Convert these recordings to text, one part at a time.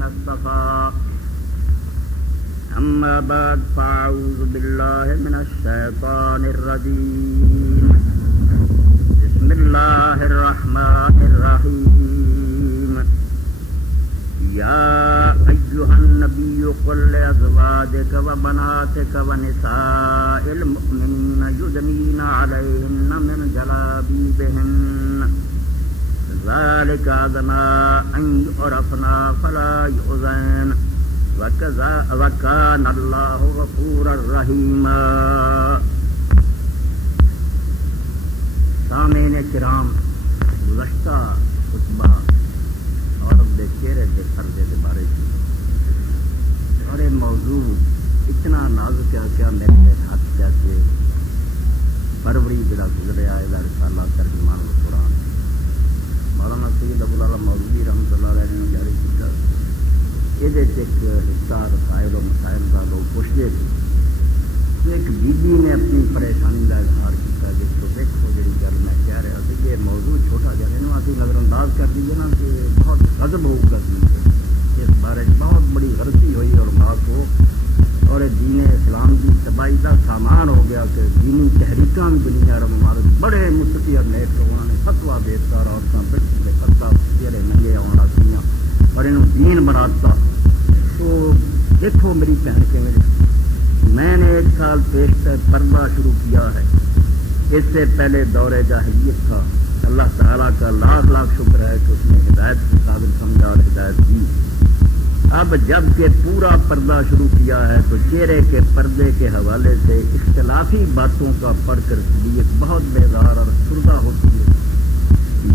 الذين اصطفى أما بعد فأعوذ بالله من الشيطان الرجيم بسم الله الرحمن الرحيم يا أيها النبي قل لأزواجك وبناتك ونساء المؤمنين يدنين عليهن من جلابيبهن ذلك أدنى أن يعرفن فلا يؤذين وكان الله غفورا رحيما. سامعین کرام، گزشتہ خطبہ عورت کے چہرے کے پردے کے بارے میں اور یہ موضوع اتنا نازک ہے کہ میرے ہاتھ جیسے فروری جڑا گزریا ہے رسالہ ترجمان القرآن مولانا سید ابوالعلا مولوی رحمۃ اللہ علیہ نے جاری کیا. یہ ایک حصہ رسائل و مسائل کا لوگ پوچھتے تھے. ایک بی بی نے اپنی پریشانی کا اظہار کیا کہ دیکھو جی گل میں کہہ رہا تھا کہ موضوع چھوٹا جا رہا ہے نظر انداز کر دیجیے نا کہ بہت غضب ہوگا دین سے. اس بارے بہت بڑی غلطی ہوئی اور بات ہو اور دین اسلام کی تباہی کا سامان ہو گیا کہ دینی تحریکاں بھی دنیا اور ممالک بڑے مستقی اور نیک لوگوں نے فتوا دیتا اور عورتوں بالکل پتہ چہرے ننگے آنا سیاں اور انہوں دین بناتا. تو دیکھو میری بہن کے میں نے 1 سال پیشتر پردہ شروع کیا ہے. اس سے پہلے دور جاہلیت تھا. اللہ تعالیٰ کا لاکھ لاکھ شکر ہے کہ اس نے ہدایت کے قابل سمجھا اور ہدایت دی. اب جب کہ پورا پردہ شروع کیا ہے تو چہرے کے پردے کے حوالے سے اختلافی باتوں کا پڑھ کر طبیعت بہت بیزار اور افسردہ ہوتی ہے.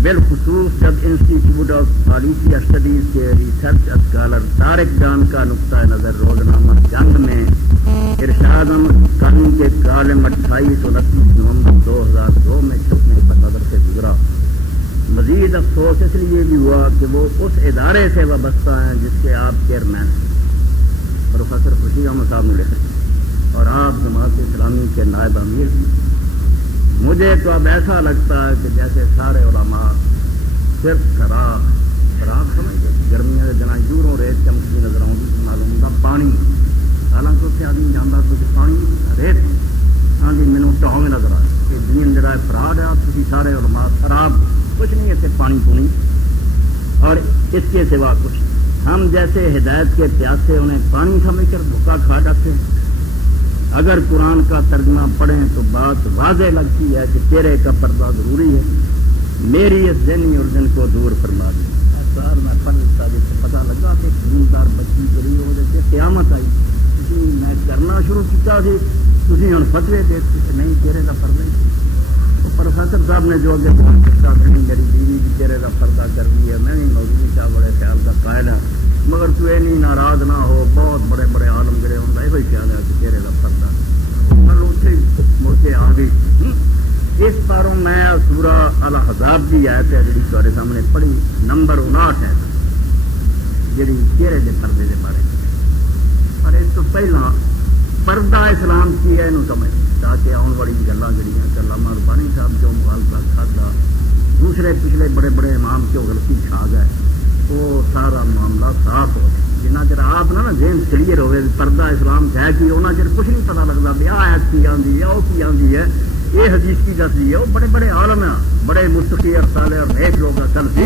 بالخصوص جب انسٹیٹیوٹ آف پالیسی اسٹڈیز کے ریسرچ اسکالر طارق جان کا نقطۂ نظر روزنامہ جنگ میں ارشاد احمد قانون کے کالم 28 اور 29 نومبر 2002 میں چھپنے پر نظر سے گزرا. مزید افسوس اس لیے بھی ہوا کہ وہ اس ادارے سے وابستہ ہیں جس کے آپ چیئرمین پروفیسر خورشید احمد صاحب نے لکھا اور آپ جماعت اسلامی کے نائب امیر. مجھے تو اب ایسا لگتا ہے کہ جیسے سارے علماء صرف شراب سمجھتے گرمیاں کے دن یوروں ریت چمکتی نظر آؤں معلوم ہوتا پانی حالانکہ اتنے آدمی جانا کچھ پانی ریت ہاں جی مینو ٹاؤں میں نظر آئے کہ دین جڑا فراڈ ہے تھی سارے علماء شراب کچھ نہیں ایسے پانی پونی اور اس کے سوا کچھ. ہم جیسے ہدایت کے پیاسے انہیں پانی سمجھ کر بھوکا کھا جاتے ہیں. اگر قرآن کا ترجمہ پڑھیں تو بات واضح لگتی ہے کہ چہرے کا پردہ ضروری ہے. میری اس ذہنی اور دن کو دور فرما دیں. سر میں پڑھ لیتا جس سے پتہ لگا کہ دیندار بچی جڑی ہو جیسے قیامت آئی میں کرنا شروع کیا تھی تھی ہوں فتوے دے نہیں چہرے کا پردہ ہی. پروفیسر صاحب نے جو اگے کیا میری بیوی بھی چہرے کا پردہ کر دی ہے. میں بھی مولوی صاحب بڑے خیال کا قائل ہے مگر تو یہ نہیں ناراض نہ ہو. بہت بڑے بڑے عالم گرے ہوتا یہ خیال ہے کہ چہرے کا پردہ اتنے مڑ کے آ گئی. اس باروں میں سورہ الاحزاب کی آیت ہے جی تھوڑے سامنے پڑھی نمبر 59 ہے جی چہرے کے پردے کے بارے میں. پر اس تو پہلا پردہ اسلام کی ہے یہ سمجھ تاکہ آن والی گلیں جہاں کہ علامہ ربانی صاحب جو مخالفت کھاتا دوسرے پچھلے بڑے بڑے امام جو غلطی کھا گئے وہ سارا معاملہ صاف ہو جائے. جنہ چر آپ نا ذہن کلیئر ہوئے پردہ اسلام ہے کہ انہیں چر کچھ نہیں پتا لگتا بھی آیت کی آتی ہے وہ کی آتی ہے یہ حدیث کی دستی ہے. وہ بڑے بڑے عالم ہیں بڑے مستقی اور صالح اور نیک لوگ کل سی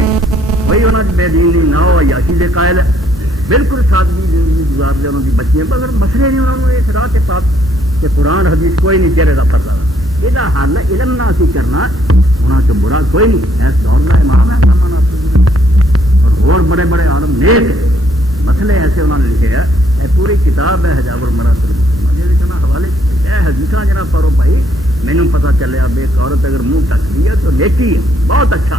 بھائی انہوں نے بے دینی نہ ہو عیاشی کے قائل ہے بالکل سادگی زندگی گزارتے انہوں کی بچیاں مگر مسئلے نہیں انہوں نے اس راہ کے پاس کہ قرآن حدیث کوئی نہیں چہرے کا پردہ یہ حل علم نہ اسی کرنا انہوں سے برا کوئی نہیں. ایس دور کا امام ہے اور بڑے بڑے عالم نیک مسئلے ایسے انہوں نے لکھے ہے. پوری کتاب ہے حجاب المراتب حوالے حدیث جناب پڑھو بھائی مینو پتا چلیا بے ایک عورت اگر منہ ٹک لی ہے تو نیکی ہے بہت اچھا.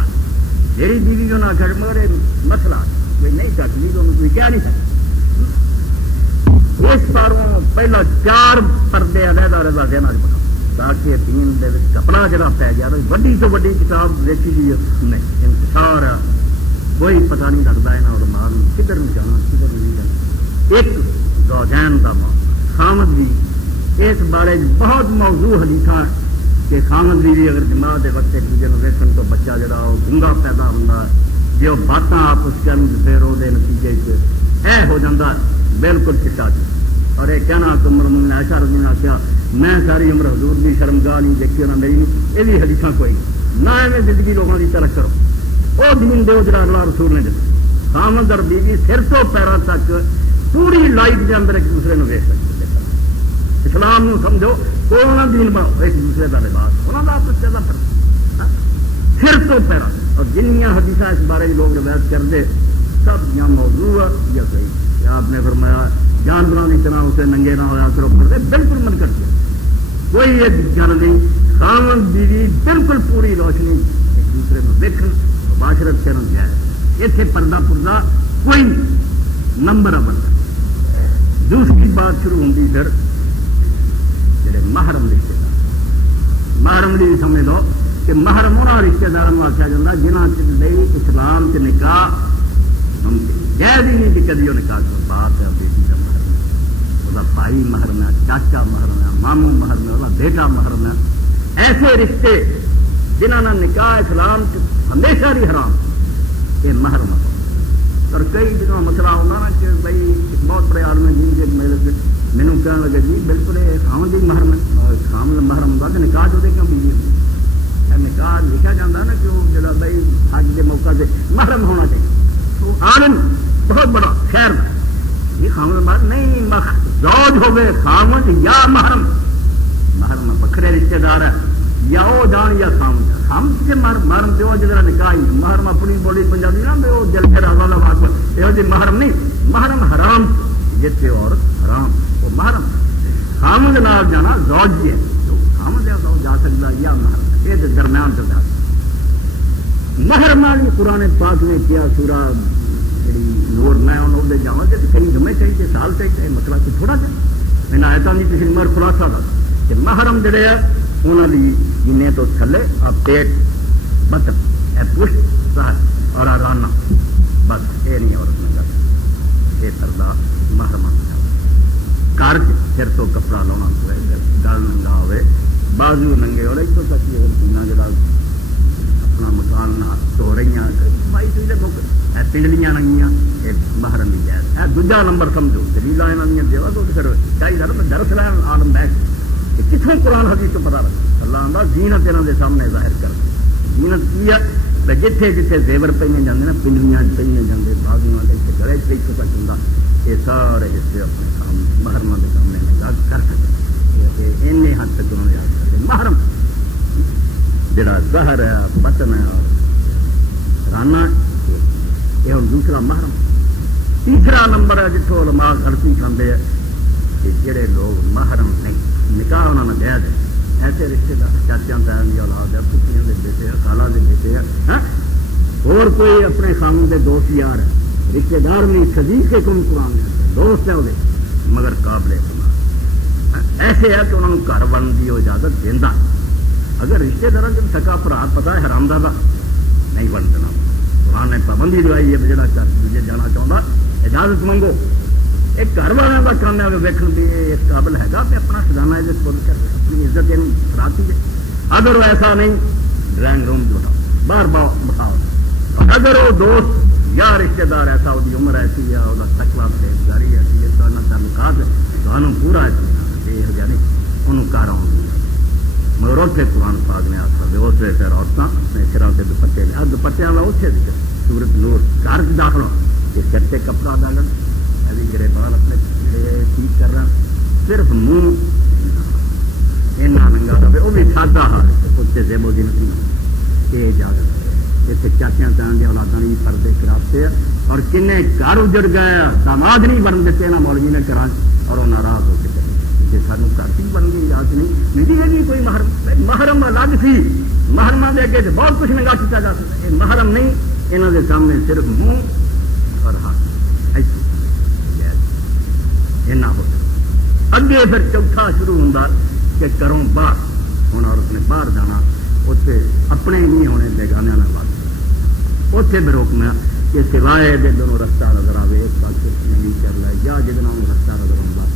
میری بیوی جو نہ کر مگر مسئلہ کوئی نہیں ٹک لی تو کوئی کیا نہیں سکتا. اس باروں پہلا 4 پردے علیحدہ علیحدہ دینا بنا تاکہ دین دے کپڑا جڑا پی گیا وڈی تو وڈی کتاب دیکھی گئی انتشار کوئی پتہ نہیں لگتا یہاں اور مال کدھر نہیں جانا کدھر نہیں جانا. ایک زوجین کا خامد بھی اس بارے بہت موضوع حدیث کہ خامد بھی اگر دماغ کے وقت ایک دوسرے ویسن تو بچہ جڑا وہ گنگا پیدا ہوتا ہے جو باتاں آپس کے پھر وہ نتیجے ہو جاتا بالکل چٹا چ اور یہ کہنا تو مرمن عائشہ رضی اللہ عنہا کیا میں ساری عمر حضور کی شرمگاہ نہیں دیکھی اور میری یہ بھی حدیث کوئی نہ ایویں زندگی لوگوں کی طرح کرو وہ دین دو جڑا اللہ رسول نے دتا خامد اور بیوی سر تو پیروں تک پوری لائف کے اندر ایک دوسرے کو ویچ سکتے اسلام نو سمجھو کوئی انہوں دین بناؤ ایک دوسرے کا لباس انہوں کا آپس زیادہ فرق سر تو پیروں اور جنیاں حدیث اس بارے لوگ روایت کرتے سب یا موضوع یا صحیح آپ نے فرمایا جانوروں کی طرح اسے ننگے نہ ہوا کرو پڑتے بالکل من کر دیا کوئی یہ گل نہیں خامد بیوی بالکل پوری روشنی ایک دوسرے کو دیکھ مباشرت کرنا جائے اتنے پردہ پردہ کوئی نمبر بنتا دوسری بات شروع ہوتی پھر جڑے محرم رشتے دار محرم بھی سمجھ لو کہ محرم انہوں رشتے داروں کو آخیا جاتا جنہ اسلام سے نکاح جائز ہی نہیں کہ کدی وہ نکاح کر باپ ہے بیٹی کا محرم ہے وہ بھائی محرم ہے چاچا محرم ہے ماموں محرم ہے وہ بیٹا محرم ہے ایسے رشتے جنہوں نے نکاح اسلام ہمیشہ بھی حرام یہ محرم ہے اور کئی دنوں مسئلہ ہوگا نا کہ بھائی ایک بہت بڑے عالم دین کے مینو کہنے لگے جی بالکل یہ خامد ہی محرم ہے اور خامد محرم ہوگا کہ نکاح ہوتے کیوں بیوی ہوتی نکاح لکھا جاتا نا کہ وہ جا بھائی حج کے موقع سے محرم ہونا چاہیے تو عالم بہت بڑا خیر یہ خامد محرم نہیں زوج ہوگے خامد یا محرم محرم بکھرے رشتے دار ہے یا وہ جان یا خامد ہم سے محرم تو جا نکاح محرم اپنی بولی پنجابی نا وہ جل کے راضا یہ محرم نہیں محرم حرام جتنے عورت حرام وہ محرم خامد نال جانا زوج ہے تو خامد یا زوج جا سکتا یا محرم یہ درمیان چل جاتا محرم والی قرآن پاک نے کیا سورہ جی نور میں انہوں نے جاؤں گے تو کہیں جمعے چاہیے سال چاہیے مسئلہ کوئی تھوڑا چاہیے میں نے آیتوں کی پچھلی مر خلاصہ تھا کہ محرم جڑے ہیں انہوں کی جنہیں تو تھلے آپ پیٹ بطن اے پشت سہر اور رانا بس یہ نہیں عورت میں گل یہ پردہ محرم کر سر تو کپڑا لاؤنا ہوئے گل ننگا ہوئے بازو ننگے ہو رہی تو سچی ہونا جڑا اپنا مکان دھو رہی بھائی پنڈلیاں ننگیاں یہ محرم ہی جائے دوجا نمبر سمجھو دلیل یہاں دیا تو پھر چاہیے نا درس لین آلم بیٹھ کتوں قرآن حدیث تو پتا لگا اللہ آتا زینت یہاں کے سامنے ظاہر کر زینت کی ہے جتھے جتھے زیور پہ جاتے نا پنڈلیاں پہ جاتے بازو گلے چیک تک ہوں یہ سارے حصے اپنے سامنے محرم کے سامنے نگاہ کر سکتے این حد تک انہوں نے یاد کرتے محرم جڑا زہر ہے بطن ہے اور رانا یہ ہوں دوسرا محرم تیسرا نمبر ہے جتوں علماء غلطی کھانے ہیں کہ جڑے لوگ محرم نہیں نکاح انہوں نے دیا دے ایسے رشتے دار چاچیاں تایا کی اولاد ہے پتیاں کے بیٹے ہیں خالہ کے بیٹے ہیں اور کوئی اپنے خامن کے دوست یار ہے رشتے دار نہیں صدیق کے کم قرآن دوست ہے وہ مگر قابل اعتماد ایسے ہے کہ انہوں نے گھر بن کی اجازت دینا اگر رشتے دار جب سکا برا پتا ہے حرام دادا نہیں بن دینا قرآن نے پابندی دوائی ہے جہاں گھر جانا چاہتا اجازت منگو ایک گھر والوں کا کام ہے ویکن بھی اس قابل ہے گا کہ اپنا خزانہ اپنی عزت خرابی ہے اگر وہ ایسا نہیں ڈرائنگ روم بٹھاؤ باہر بٹھاؤ اگر وہ دوست یا رشتے دار ایسا وہ عمر ایسی ہے وہ تکوا بےزگاری ایسی ہے تعلقات تو پورا ایسی نہیں انہوں گھر آؤ مگر اتنے قرآن پاک نے آس کر اس ویسے عورتیں اپنے سروں سے دوپٹے لیا دوپٹے والا اتنے سورت نور گھر داخل کہ سر سے کپڑا ڈالن ابھی گرے بال اپنے ٹھیک کر رہا صرف منہ اینا ننگا رہے وہ بھی سادہ حال اتنے زیبو جی نہیں یہ اجازت اتنے چاچیاں تایا کی اولادوں بھی پردے کراتے اور کنے گھر اجڑ گئے داماد نہیں بن دیتے نا مولوی نے کرا اور وہ ناراض ہو کے جی سانو کرتی بن گئی یاد نہیں ہے جی کوئی محرم محرم الگ سی محرم کے اگے بہت کچھ نگاہ کیا جا سکتا یہ محرم نہیں یہاں کے سامنے صرف منہ اور ہاتھ ایسا ہو اگے پھر چوتھا شروع ہوتا کہ کروں باہر ہوں عورت نے باہر جانا اتنے اپنے نہیں ہونے بےگانے بات اتنے بھی روکنا کہ سوائے جدوں رستہ نظر آئے ایک پاس نہیں کر لے یا جدوں رستہ نظر آتا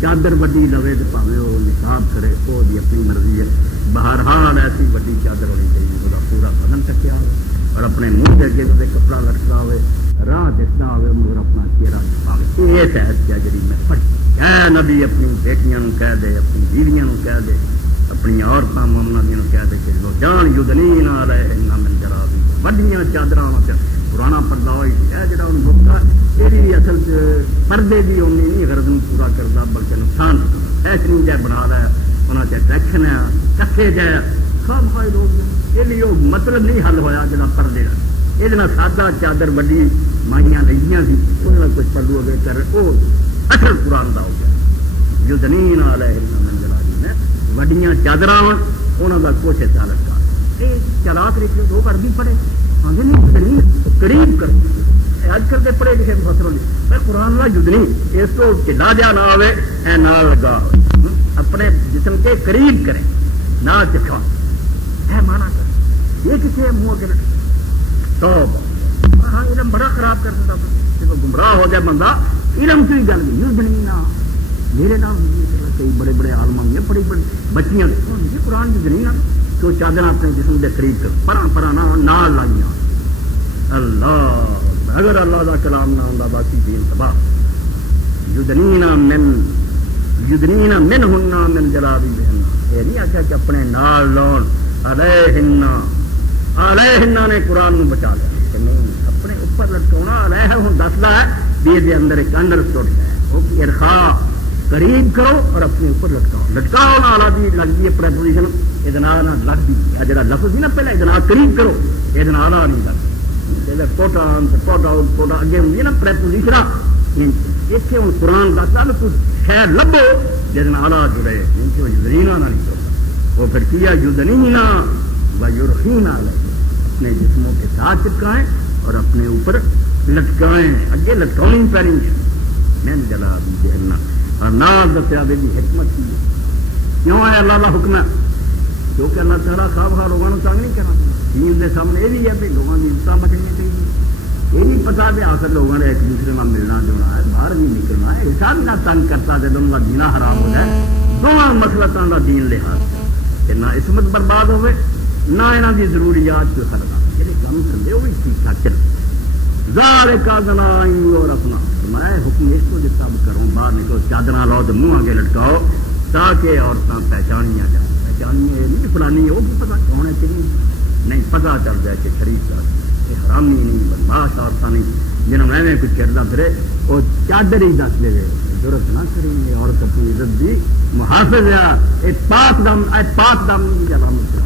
چادر وڈی لوے تو پاوے وہ نقاب کرے وہ اپنی مرضی ہے بہرحال ایسی وڈی چادر ہونی چاہیے وہ پورا بدن ٹکیا ہو اور اپنے منہ کے اگے کپڑا لٹکا ہوئے راہ دستا ہوئے مگر اپنا چہرہ چھپاوے یہ شاید کیا جی میں پڑھی اے نبی اپنی بیٹیاں کہہ دے اپنی بیویاں کہہ دے اپنی عورتوں مومنوں کہہ دے کہ لو جان یدنین علیہن من جلابیبہن وڈیاں چادراں پرانا پردہ ہوئی ہے جڑا ان بکا یہ اصل پردے کی اونی نہیں غرض پورا کرتا بلکہ نقصان فیشن جائے بنا رہا ہے انہوں سے اٹریکشن ہے کٹھے جائے خام خواہ لوگ یہ مطلب نہیں حل ہوا جا پردے کا یہ سادہ چادر وڈی مائیاں لگیاں سی انہوں نے کچھ پردو اگے کر وہ اصل قرآن کا ہو گیا جو دنین علیہن من جلابیبہن وڈیاں چادراں انہوں کا کچھ تعلق کا یہ چلاک لکھے دو عربی پڑھے آگے نہیں قریب کر آج کل کے پڑھے لکھے مفسروں نے قرآن لا جدنی اس کو چلا جا نہ ہوئے اے نہ لگا ہوئے اپنے جسم کے قریب کریں نہ چکھا اے مانا کر یہ کسی منہ کے تو ہاں علم بڑا خراب کر دیتا جب گمراہ ہو جائے بندہ علم کی گل نہیں یدنی نہ میرے نام کئی بڑے بڑے عالموں نے بڑی بڑی بچیاں قرآن یدنی نہ تو چادر اپنے جسم کے قریب کر پرا نہ لائی اللہ اگر اللہ کا کلام نہ ہوتا باقی دین تباہ یدنین منہن من جلابیبہن یہ نہیں آخیا کہ اپنے نال لاؤ علیہن نے قرآن نو بچا لیا کہ نہیں اپنے اوپر لٹکاؤنا علیہ ہوں دستا ہے بھی یہ اندر ایک انڈرسٹوڈ ہے وہ ارخا قریب کرو اور اپنے اوپر لٹکاؤ نالا بھی لگتی ہے پریپوزیشن یہ لگتی ہے جا لفظ نا پہلے یہ قریب کرو یہ آلہ نہیں لگتا پوٹا پوٹا اگے ہوں نا پریپوزیشن اتنے ہوں قرآن دستا بھی کچھ شہر لبو جس آلہ جڑے یدنینا نہ نہیں کرتا وہ پھر کیا یدنینا و یرخینا اپنے جسموں کے ساتھ چپکائیں اور اپنے اوپر لٹکائیں اگے لٹکاؤنی پہنی من جلابیبہن اور نال دسیا بھی حکمت کی کیوں ہے اللہ کا حکم ہے کیونکہ اللہ تعالیٰ خواب خواہ لوگوں کو تنگ نہیں کرنا دین کے سامنے یہ بھی ہے کہ لوگوں کی عزت بچنی چاہیے یہ نہیں پتا کہ آخر لوگوں نے ایک دوسرے میں ملنا جلنا ہے باہر بھی نکلنا ہے ایسا بھی نہ تنگ کرتا کہ دونوں کا دینا حرام ہو جائے دونوں مسلطوں کا دین لحاظ کہ نہ عصمت برباد ہوئے نہ یہاں کی ضروریات کو خراب جی کام کرتے وہ بھی ٹھیک ٹھاک چل زارے کا اور اپنا میں حکم اس کو جتنا کروں باہر نکلو چادر لاؤ تو منہ آگے لٹکاؤ تاکہ عورتیں پہچانیاں جائیں پہچانیاں نہیں فلانی وہ بھی پتا کون ہے کہ نہیں پتا چل جائے کہ شریف کا یہ حرامی نہیں بدماش عورتیں نہیں جنہوں میں کچھ چڑھتا پھرے وہ چادر ہی دس دے ضرورت نہ کریں گے عورت اپنی عزت دی محافظ ہے پاک دم نہیں علامت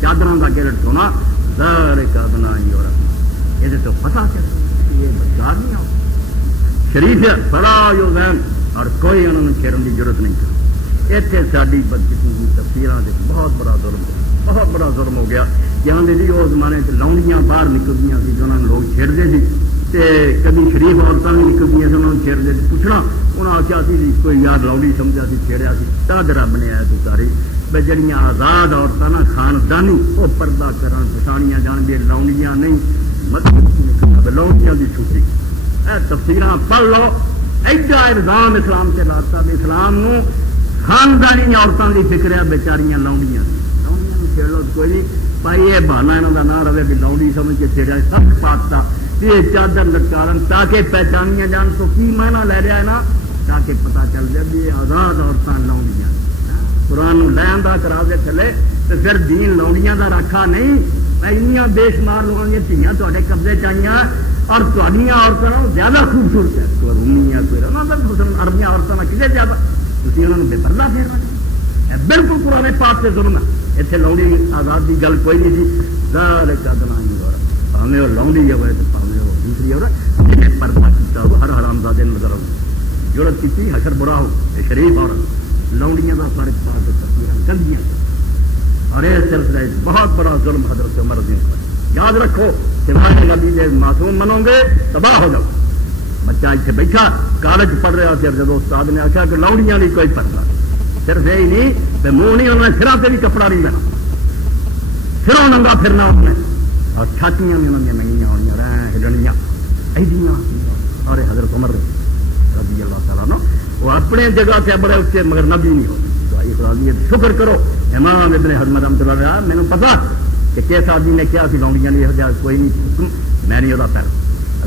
چادر کا اگے لٹکاؤنا زارے کا بنائی عورت یہ تو پتا چل یہ بدکار نہیں آؤ شریف فلا یو ذہن اور کوئی انہوں نے چھیڑن کی ضرورت نہیں کرتی اتنے ساری بدقسمتی تفسیراں بہت بڑا ظلم ہو گیا جہاں جی وہ زمانے سے لاؤنیاں باہر نکلتی سی انہوں نے لوگ چھیڑتے تھے کبھی شریف عورتیں بھی نکلتی انہوں نے چھیڑتے تھے پوچھنا انہوں نے آخیا سی کوئی یار لاؤنی سمجھا سی چھیڑیا سی تد رب نے آیا تو ساری بے جڑیاں آزاد عورتیں نا خاندانی وہ پردہ کرن پچھاڑیاں جان بھی لاؤنیاں نہیں مطلب لاؤنیاں کی چھٹی تفسیراں پڑھ لو ایڈا الزام اسلام سے لاتا اسلام نو خاندانی عورتوں کی فکر ہے بےچاریاں لاؤنیاں چھیڑ لو کوئی نہیں بھائی یہ بہانا یہاں کا نہ رہے بھی لاؤنی سمجھ کے چھیڑا سخت پاتا یہ چادر لٹکارن تاکہ پہچانیاں جان تو کی معنی لے رہا ہے نا تاکہ پتا چل جائے بھی یہ آزاد عورتیں لاؤنیاں قرآن لین کا کرا دے چلے تو پھر دین لاؤنیاں کا رکھا نہیں اینیاں بے شمار لوگوں کی دھیاں تے قبضے چاہیے اور تھوڑیاں عورتوں زیادہ خوبصورت ہے کوئی رومی ہے کوئی رہنا عربیاں عورتوں کا کتنے زیادہ تھی انہوں نے بے پردہ پھیرنا بالکل قرآن پاک سے ظلم ہے اتنے لاؤنی آزاد کی گل کوئی نہیں تھی زارے کا دنائی عورت پاویں وہ لاؤنی ہوئے تو پاویں وہ دوسری عورت جنہیں پردہ کیا ہو ہر حرامزادے نظر آؤ ضرورت کی حشر برا ہو یہ شریف عورت لاؤنیاں کا فرق پا کے تصویریں گندیاں اور یہ سلسلہ بہت بڑا ظلم حضرت عمر رضی اللہ عنہ یاد رکھو سوائے نبی دے معصوم منو گے تباہ ہو جاؤ بچہ اتنے بیٹھا کالج پڑھ رہا پھر جب استاد نے آخیا کہ لاؤنیاں نہیں کوئی پردہ صرف یہی نہیں تو منہ نہیں انہوں نے سرا سے بھی کپڑا نہیں لینا سروں ننگا پھرنا اس نے اور چھاتیاں بھی انہوں نے ننگیاں ہونی رہ ہلنیاں ایڈیاں اور حضرت عمر رضی اللہ تعالیٰ عنہ وہ اپنے جگہ سے بڑے اچھے مگر نبی نہیں ہوتے شکر کرو امام ابن حزم رحمۃ اللہ علیہ مینوں پتا کہ کس آدمی نے کیا سی لاؤنیاں نہیں کوئی نہیں حکم میں نہیں وہ پہل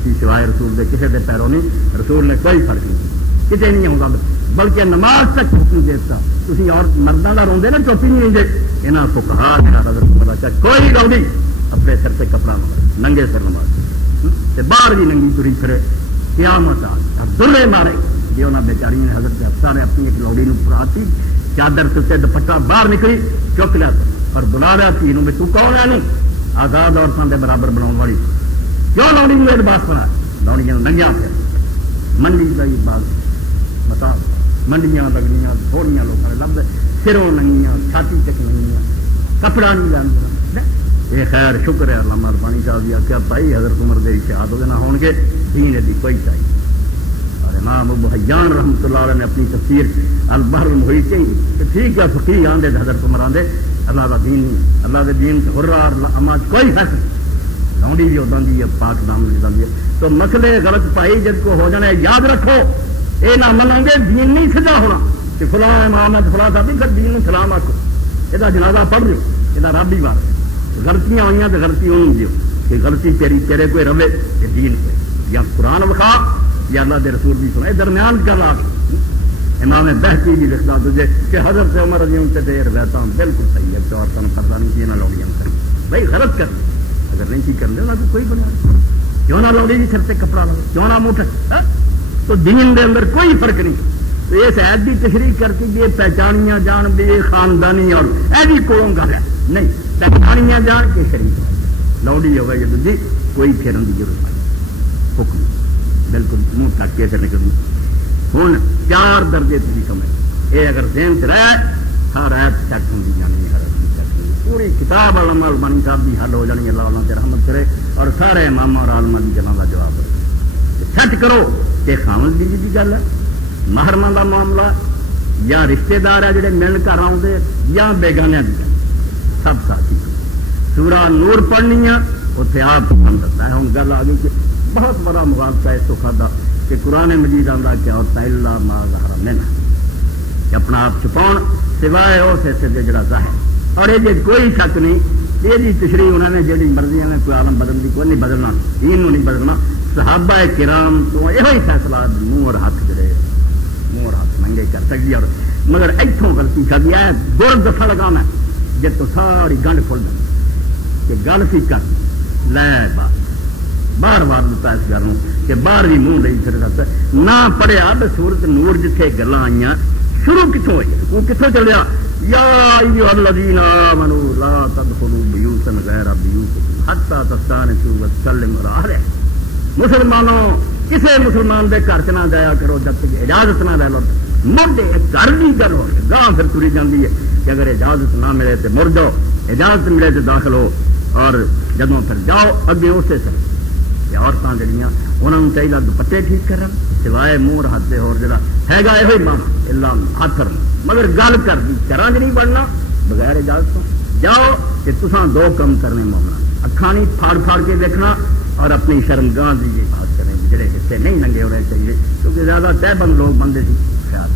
اسی سوائے رسول دے کسی دے پیروں نہیں، رسول نے کوئی فرق نہیں کتنے نہیں آتا، بلکہ نماز تک حکم دیتا تھی اور مردوں کا روندے نا چوپی نہیں دے یہاں فقہا نے حضرت کوئی روڈی اپنے سر سے کپڑا ننگے سر نماز باہر بھی ننگی تری پھرے قیامت دلے مارے جی انہوں بیچاری نے حضرت حفصہ نے اپنی ایک لوڑی پراتی چادر سے دوپٹہ باہر نکلی چک لیا اور بلا لیا تھی بھی تو کون ہے نہیں آزاد عورتوں کے برابر بناؤ والی کیوں لوڑی میں لباس بنا لوڑیاں ننگیا پھر منڈی کا ہی بات بتا منڈیاں لگنیاں تھوڑیاں لوگوں نے لب سروں ننگیاں چھاتی تک ننگیاں کپڑا نہیں جانتا یہ خیر شکر ہے علامہ ربانی صاحب جی آخیا بھائی حضرت عمر دے شہاد وہ ہون گے دین دی کوئی چاہیے اور امام ابو حیان رحمۃ اللہ علیہ نے اپنی تفسیر البحر المحیط کہ ٹھیک ہے فقیہ آندے حضرت عمر آندے اللہ کا دین نہیں اللہ کے دین ہرا اما کوئی فرق لونڈی بھی ادا دی ہے پاک دام دی ہے تو مسئلے غلط پائی جب کو ہو جانے یاد رکھو یہ نہ منیں گے دین نہیں سجا ہونا کہ فلاں امام ہے فلاں صاحب پھر دین سلام آکو یہ جنازہ پڑھ رہے ہو یہ رب ہی بات غلطیاں آئی تو غلطی انہوں دیو کہ غلطی تیرے کوئی رہے یہ دین پہ یا قرآن وکھا یا اللہ دے رسول بھی سنا درمیان گل آ گئی امام بہتی بھی لکھتا تجھے کہ حضرت عمر رضی اللہ عنہ سے رہتا ہوں بالکل صحیح ہے کہ عورتوں پردہ نہیں کیا نہ لوڑیاں کریں بھائی غلط کر اگر نہیں کی کر لینا تو کوئی بنیاد کیوں نہ لوڑی سر سے کپڑا لگے کیوں نہ موٹے تو دین دے اندر کوئی فرق نہیں تو اس عید کی تشریح کر کے یہ پہچانیاں جان بھی یہ خاندانی اور ایسی کولوں گل ہے نہیں پہچانیاں جان کے شریف لوڑی ہوئے یہ دوسری کوئی پھیرن کی ضرورت نہیں حکم بالکل منہ ٹک کے نکلنی ہوں 4 درجے تھی سمجھ یہ اگر ذہن سے رہے ہر ایت چیک ہوں جانی ہر پوری کتاب علامہ ربانی صاحب کی حل ہو جانی اللہ اللہ سے رحمت کرے اور سارے امام اور عالمہ کی گلوں کا جواب سچ کرو کہ خامد بیوی کی گل ہے محرمہ کا معاملہ یا رشتے دار ہے جڑے مل کر آتے یا بیگانے کی سب ساتھی سورہ نور پڑھنی ہے اتنے آپ دتا ہے ہوں گل آ گئی کہ بہت بڑا مغالطہ اس تو کھادا کہ قرآن مجید آتا کہ اور پہلا ما ظہر منہ کہ اپنا آپ چھپاؤ سوائے اس حصے سے جڑا ظاہر اور یہ کوئی شک نہیں یہ تشریح انہوں نے جہی مرضی نے کوئی عالم بدل دی کوئی نہیں بدلنا دین نہیں بدلنا صحابہ کرام تو یہ فیصلہ منہ اور ہاتھ جڑے منہ اور ہاتھ ننگے کر سکتی اور مگر اتوں غلطی کر دیا ہے دور دفعہ لگانا جب تو ساری گنڈ کھل جائے کہ گل سی کر لے بار بار دتا اس گل کہ باہر بھی منہ نہیں چل سکتا نہ پڑھیا تو سورت نور جتنے گلا آئی شروع کتوں ہوئی وہ کتوں چلیا یا ایھا الذین آمنوا لا تدخلوا بیوتا غیر بیوتکم حتی تستأنسوا وتسلموا علی اہلہا مسلمانوں کسی مسلمان دے گھر چ نہ جایا کرو جب تک اجازت نہ لے لو مردے گھر کی گل ہو گاہ پھر تری جاتی ہے کہ اگر اجازت نہ ملے تو مر جاؤ اجازت ملے تو داخل ہو اور جب پھر جاؤ اگے اسی سے عورتیں جہاں انہوں نے چاہیے دوپٹے ٹھیک کرن سوائے منہ ہاتھ سے اور جا ہے یہ مانا اللہ ہاتھ کرنا مگر گل کر دی گھر چ نہیں بڑھنا بغیر اجازت تو جاؤ کہ تساں 2 کم کرنے مومنا اکھاں نہیں پھاڑ پھاڑ کے دیکھنا اور اپنی شرمگاہ کی یہ بات کریں جڑے حصے نہیں ننگے ہونے چاہیے کیونکہ زیادہ طے بند لوگ بندے تھے خیال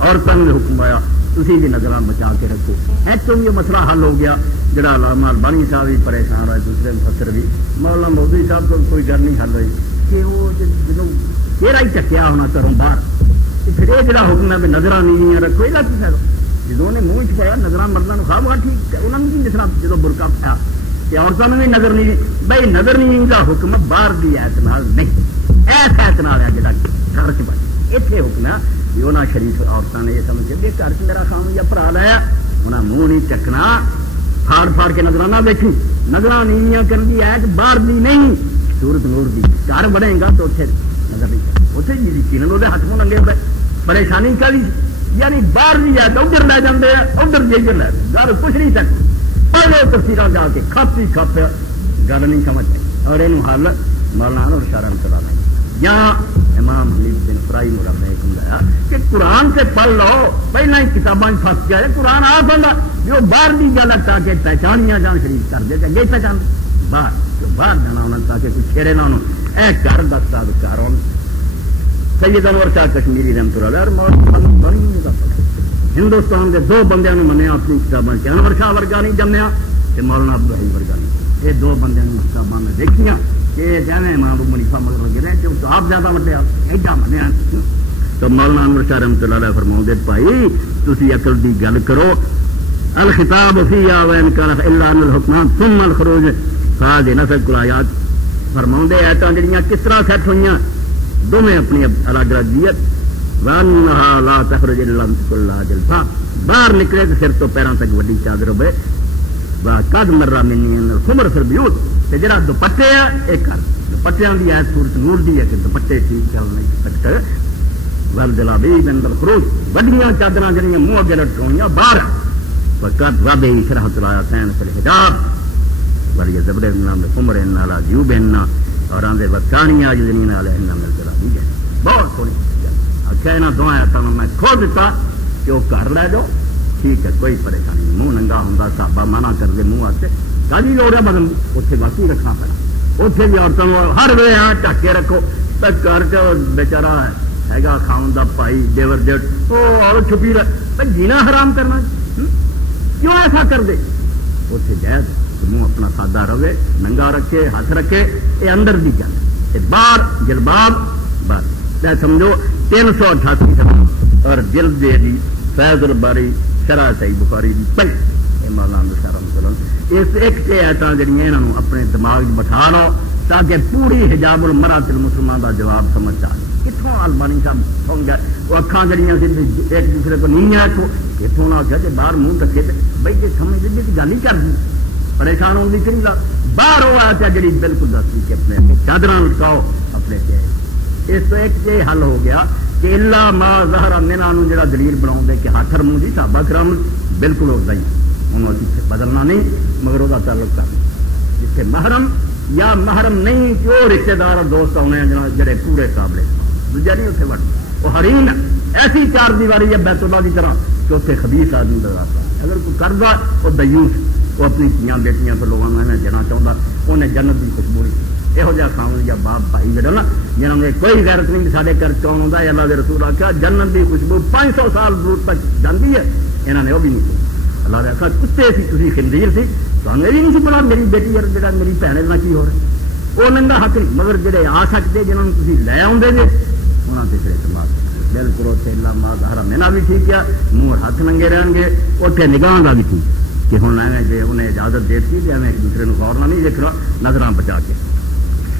عورتوں نے حکم آیا تھی بھی نظر بچا کے رکھو ایسوں یہ مسئلہ حل ہو گیا جڑا علامہ البانی صاحب بھی پریشان ہوئے دوسرے مفسر بھی مولانا مودودی صاحب کو کوئی گل نہیں حل ہوئی کہ وہ جنوں کہڑا ہی چکیا ہونا کروں باہر پھر یہ جڑا حکم ہے بھی نظر نیویاں رکھو یہ کی فائدہ جدوں نے منہ چ پایا نظر مردوں کو خواہ ٹھیک انہوں نے جس طرح جدو برقع پایا کہ عورتوں نے بھی نظر نہیں بھائی نظر نہیں کا حکم باہر کی ایت نال نہیں ایس ایت نال ہے جڑا گھر چ بچ اتنے حکم ہے کہ انہوں شریف عورتوں نے یہ سمجھ کے گھر چ میرا خام یا برا لایا انہیں منہ نہیں چکنا پھاڑ پھاڑ کے نظر نہ دیکھی نظر نیویاں کرنی ایت باہر دی نہیں سورت نور دی گھر بڑھے گا تو اتنے نظر نہیں اتنے جی چینل وہ ہاتھ منہ ننگے ہوئے پریشانی کا بھی یعنی باہر بھی ہے تو ادھر لے جاتے ہیں ادھر بھی ادھر لے گھر کچھ نہیں سکتے پہلے تفصیل جا کے کھپ ہی کھپ گل نہیں سمجھتے اور یہ حل مولانا اور شارم چلا رہے یا امام حنیف بن فرائی مراد نے سمجھایا کہ قرآن سے پڑھ لو پہلے ہی کتابیں پھنس گیا قرآن آ سکتا جو باہر کی گل تاکہ پہچانیاں جان شریف کر دے اگے پہچان باہر جو باہر جانا ہونا تاکہ کوئی چھیڑے نہ ہونا اے گھر دستا کار ہو سید انور شاہ کشمیری رحمت اللہ اور مولانا ہندوستان کے 2 بندیاں نے منیا اپنی کتابیں کہ انور شاہ ورگا نہیں جمیا کہ مولانا عبدالحی ورگا نہیں یہ 2 بندیاں کتاباں میں دیکھیاں کہ کہنے امام ابو حنیفہ مگر لگے رہے کہ آپ زیادہ وٹیا ایڈا منیا. تو مولانا انور شاہ رحمۃ اللہ علیہ فرماؤں بھائی تسی عقل دی گل کرو. الخطاب فیہا وان کان الا ان الحکمان ثم الخروج فاض نسق الایات فرماؤں ایتاں جڑیاں کس طرح سیٹ ہوئیاں دونوں اپنی الگ رجیت وانہا لا تخرج الا کل جلفا باہر نکلے تو سر تو پیروں تک وڈی چادر ہوئے. قد مرہ منی الخمر فی البیوت تے جڑا دوپٹے ہے ایک کر دوپٹیاں دی ایت سورۃ نور دی ہے کہ دوپٹے ٹھیک چل نہیں سکتے. والجلابیب عند الخروج وڈیاں چادراں جڑیاں منہ اگے لٹکاؤنیاں باہر. وقت وابے شرحت الایتین فی الحجاب ولی زبر نام الخمر ان علی جیوبہن اور اندے وکانیہ یذنین علیہن من الجلابیب. بہت تھوڑی کہنا دو آیاتاں میں کھو دیتا کہ وہ گھر لے جاؤ ٹھیک ہے کوئی پریشانی نہیں. منہ ننگا ہوں صحابہ منع کر دے منہ آتے کدی لوڑ ہے بدل اتنے باقی رکھنا پڑا. اتنے بھی عورتوں ہر ویلے ڈھک کے رکھو. گھر چ بیچارا ہے گا خاؤن دا پائی دیور جٹ وہ اور چھپی رہ جینا حرام کرنا کیوں ایسا کر دے. اتنے جائز منہ اپنا سادہ رہے ننگا رکھے ہاتھ رکھے. یہ اندر دی گل باہر جلباب بس سمجھو 388 صفحہ اور جلد دے دی فیض الباری شرح صحیح بخاری دی پہلی مولانا شاہ رحمۃ اللہ. اس ایک سے ایتاں جڑیاں انہاں نوں اپنے دماغ وچ بٹھا لو تاکہ پوری حجاب المرأۃ المسلمان دا جواب سمجھ آ جائے. کتوں البانی صاحب سن گئے وہ اکھاں جڑیاں ایک دوسرے کو نہیں آکھو کتوں نہ کہ باہر منہ رکھے بھائی جی سمجھ لے کہ گل ہی کر دی پریشان ہونے کی نہیں. باہر وہ آتا جڑی بالکل دستی کہ اپنے چادراں لٹکاؤ اپنے چہرے. اس تو ایک سے حل ہو گیا کہ اللہ ما ظہر منہا نو جڑا دلیل بناؤں دے کہ ہاتھ منہ دی صحابہ کرام بالکل ہوتا ہی انہوں نے بدلنا نہیں مگر وہ تعلق کرنا جتنے محرم یا محرم نہیں کہ وہ رشتے دار اور دوست آنے جڑے پورے قابل دوجا نہیں اتنے وڑ وہ حریم ایسی چار دیواری ہے بیت اللہ کی طرح کہ اتنے خبیث آدمی لگاتا ہے. اگر کوئی کردا وہ دیوس وہ اپنی دھیاں بیٹیاں کو لوگوں میں جنا چاہتا انہیں جنت کی خوشبو یہو جہاں خاون یا باپ بھائی جڑا نا جنہوں نے کوئی غیرت نہیں سارے گھر چون آتا ہے. اللہ کے رسول آخیا جنت کی خوشبو 500 سال دور تک جاتی ہے. انہوں نے وہ بھی نہیں کی. اللہ نے آخیا کتے سی تھی خندیر سی تو میری نہیں سی پڑا میری بیٹی جا میری بھن کی ہو رہا وہ ننگا حق نہیں مگر جڑے آ سکتے جنہوں نے تھی لے آؤے جی انہوں نے پھر اعتماد بالکل اتنے اللہ ماں ہرا مینا بھی ٹھیک ہے منہ اور ہاتھ ننگے رہن گے اتنے نگاہ کا بھی ٹھیک کہ ہوں ایویں جی انہیں اجازت دیتی کہ ایویں ایک دوسرے کو غور نہیں دیکھنا نظراں بچا کے.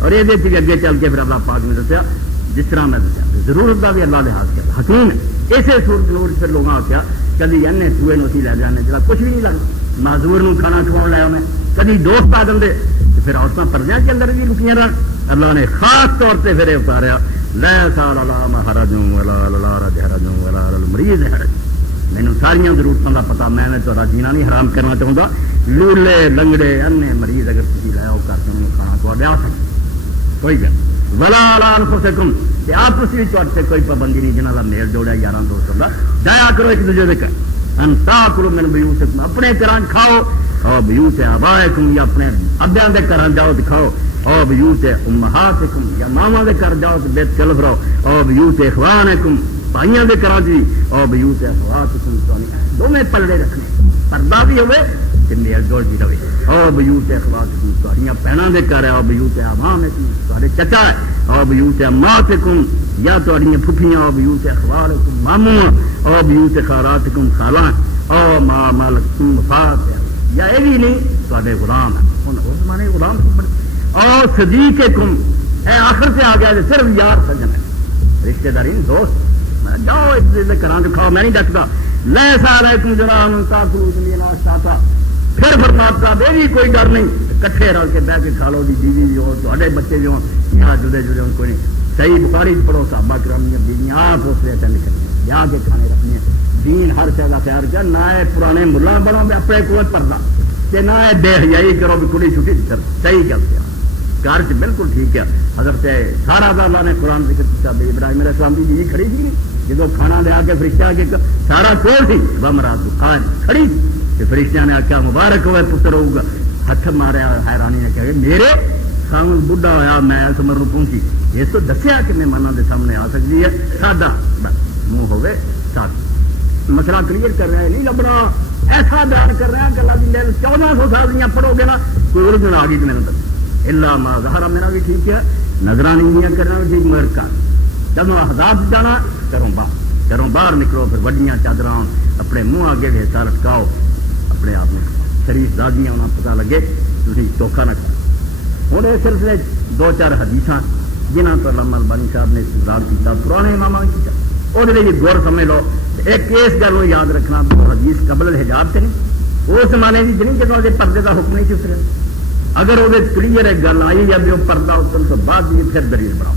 اور یہ بھی اگے چل کے پھر اللہ پاک نے دسیا جس طرح میں دسیا ضرورت کا بھی اللہ لحاظ کیا حکیم اسے صورت لوڑ پھر لوگ آخیا کدی اے سوئے نو اسی لے جانے جا کچھ بھی نہیں لگتا معذور نو کھانا کھواؤ لے انہیں کدی دوست آ دیں پھر عورتیں پردیاں کے اندر بھی لکیاں رہن. اللہ نے خاص طور پہ پھر اتاریا لے سال اللہ حرجوں ولا رج حرجوں ولا المریض حرج. مینوں ساریاں ضرورتوں کا پتا میں نے تو جینا نہیں حرام کرنا چاہتا. لولے لنگڑے انے مریض اگر تھی لے آؤ کر کے انہوں کھانا کھوا لیا سکتے کوئی گل ولا انفسکم کہ آپس بھی سے کوئی پابندی نہیں جنہوں کا میل جوڑا یار دوستوں کا جایا کرو ایک دوسرے کے ان تاکلوا من بیوتکم اپنے گھراں کھاؤ اور بیوت آبائکم یا اپنے ابیاں دے گھراں جاؤ تے کھاؤ اور بیوت امہاتکم یا ماواں دے گھر جاؤ تے بیت کلف رہو اور بیوت اخوانکم بھائیاں دے گھراں جی اور بیوت اخواتکم دونوں پلڑے رکھنے پردہ بھی ہوئے کہ میل جوڑ بھی رہے اور بیوت اخواتکم تہاڈیاں بہناں دے گھر ہے اور بیوت اعمامکم تہاڈے چچا ہے اور بیوت اماتکم یا تہاڈیاں پھپھیاں اور بیوت اخوالکم ماموں اور بیوت خالاتکم خالاں اور ما ملکتم مفاتح یا یہ بھی نہیں تہاڈے غلام ہیں اس زمانے غلام اور صدیقکم اے آخر سے آ گیا صرف یار سجن ہے رشتے داری نہیں دوست جاؤ ایک دوسرے گھراں کھاؤ میں نہیں ڈکتا لیسا علیکم جناح تاکلوا جمیعا شاتا پھر فرماتا بے بھی کوئی ڈر نہیں کٹھے رل کے بہ کے کھا لو بیوی بھی ہو تہاڈے بچے بھی ہوں یا جدے جدے ہوں کوئی نہیں. صحیح بخاری پڑھو صحابہ کرام دی بیویاں آپ اس سے اٹینڈ کرنی یا کے کھانے رکھنے دین ہر شے کا خیال کیا نہ پرانے ملا بنو اپنے کو پردہ کہ نہ بے حیائی کرو بھی کڑی چھٹی صحیح گل کیا گھر چ بالکل ٹھیک ہے. حضرت سارا اللہ نے قرآن ذکر کیا ابراہیم علیہ السلام کی بیوی کھڑی تھی جدو کھانا لیا کے فرشتہ کے سارا کول تھی بمراد کھڑی تھی فرشتہ نے آخیا مبارک ہوئے پتر ہوگا ہاتھ ماریا حیرانی نے کہا میرے خامن بڑھا ہوا میں اس عمر پہنچی اس تو دسیا کہ مہمانوں کے سامنے آ سکتی ہے سادہ منہ ہوئے سادہ مسئلہ کلیئر کر رہا ہے نہیں لبنا ایسا بیان کر رہا ہے کہ اللہ 1400 سال دیا پڑھو گے نا کوئی الجھن آ گئی تو میرے الا ما ظہر منہ بھی ٹھیک ہے، نظرانیاں کرنا بھی ٹھیک، مگر کر جب احداف جانا گھروں باہر نکلو، پھر وڈیاں چادراں اپنے منہ آگے حصہ لٹکاؤ، اپنے آپ میں شریف دادیاں انہیں پتا لگے تھی چوکھا نہ کرو۔ ہوں اس سلسلے 2-4 حدیث جنہوں تو علامہ البانی صاحب نے استدلال کیا، پرانے اماموں نے کیا، وہ غور سمجھ لو۔ ایک اس گل کو یاد رکھنا، حدیث قبل الحجاب سے نہیں، اس زمانے کی نہیں جب وہ پردے کا حکم نہیں اترے، اگر وہ کلیئر ایک گل آئی یا بھی وہ پردہ اترنے تو بعد بھی پھر دلیل بناؤ،